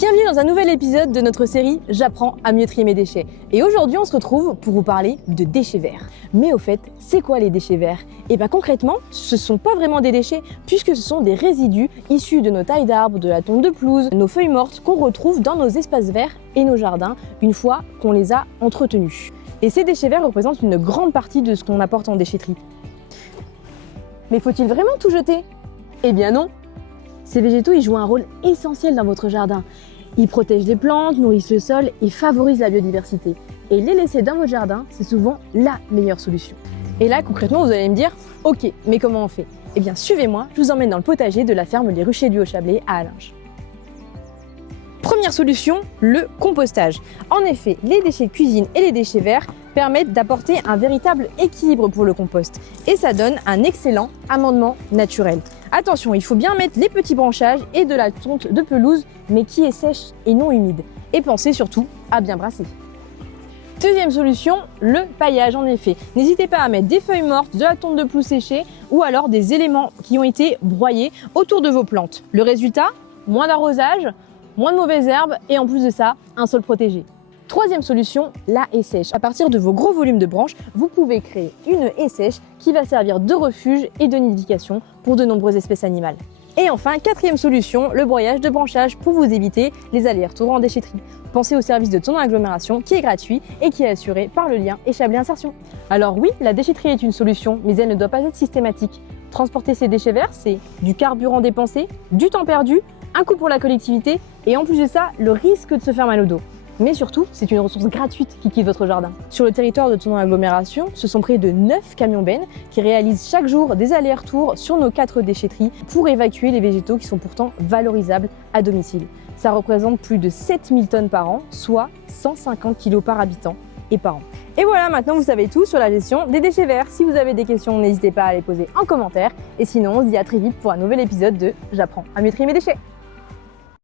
Bienvenue dans un nouvel épisode de notre série J'apprends à mieux trier mes déchets. Et aujourd'hui, on se retrouve pour vous parler de déchets verts. Mais au fait, c'est quoi les déchets verts? Et bien concrètement, ce ne sont pas vraiment des déchets puisque ce sont des résidus issus de nos tailles d'arbres, de la tonte de pelouse, nos feuilles mortes qu'on retrouve dans nos espaces verts et nos jardins une fois qu'on les a entretenus. Et ces déchets verts représentent une grande partie de ce qu'on apporte en déchetterie. Mais faut-il vraiment tout jeter? Eh bien non! Ces végétaux, ils jouent un rôle essentiel dans votre jardin. Ils protègent les plantes, nourrissent le sol et favorisent la biodiversité. Et les laisser dans votre jardin, c'est souvent la meilleure solution. Et là, concrètement, vous allez me dire, ok, mais comment on fait? Eh bien, suivez-moi, je vous emmène dans le potager de la ferme Les Ruchers du Haut-Chablais à Allinges. Première solution, le compostage. En effet, les déchets de cuisine et les déchets verts permettent d'apporter un véritable équilibre pour le compost. Et ça donne un excellent amendement naturel. Attention, il faut bien mettre les petits branchages et de la tonte de pelouse, mais qui est sèche et non humide. Et pensez surtout à bien brasser. Deuxième solution, le paillage en effet. N'hésitez pas à mettre des feuilles mortes, de la tonte de pelouse séchée ou alors des éléments qui ont été broyés autour de vos plantes. Le résultat, moins d'arrosage, moins de mauvaises herbes et en plus de ça, un sol protégé. Troisième solution, la haie sèche. À partir de vos gros volumes de branches, vous pouvez créer une haie sèche qui va servir de refuge et de nidification pour de nombreuses espèces animales. Et enfin, quatrième solution, le broyage de branchage pour vous éviter les allers-retours en déchetterie. Pensez au service de ton agglomération qui est gratuit et qui est assuré par le lien Chablais Insertion. Alors oui, la déchetterie est une solution, mais elle ne doit pas être systématique. Transporter ces déchets verts, c'est du carburant dépensé, du temps perdu, un coût pour la collectivité et en plus de ça, le risque de se faire mal au dos. Mais surtout, c'est une ressource gratuite qui quitte votre jardin. Sur le territoire de ton agglomération, ce sont près de 9 camions bennes qui réalisent chaque jour des allers-retours sur nos 4 déchetteries pour évacuer les végétaux qui sont pourtant valorisables à domicile. Ça représente plus de 7000 tonnes par an, soit 150 kg par habitant et par an. Et voilà, maintenant vous savez tout sur la gestion des déchets verts. Si vous avez des questions, n'hésitez pas à les poser en commentaire. Et sinon, on se dit à très vite pour un nouvel épisode de J'apprends à mieux trier mes déchets.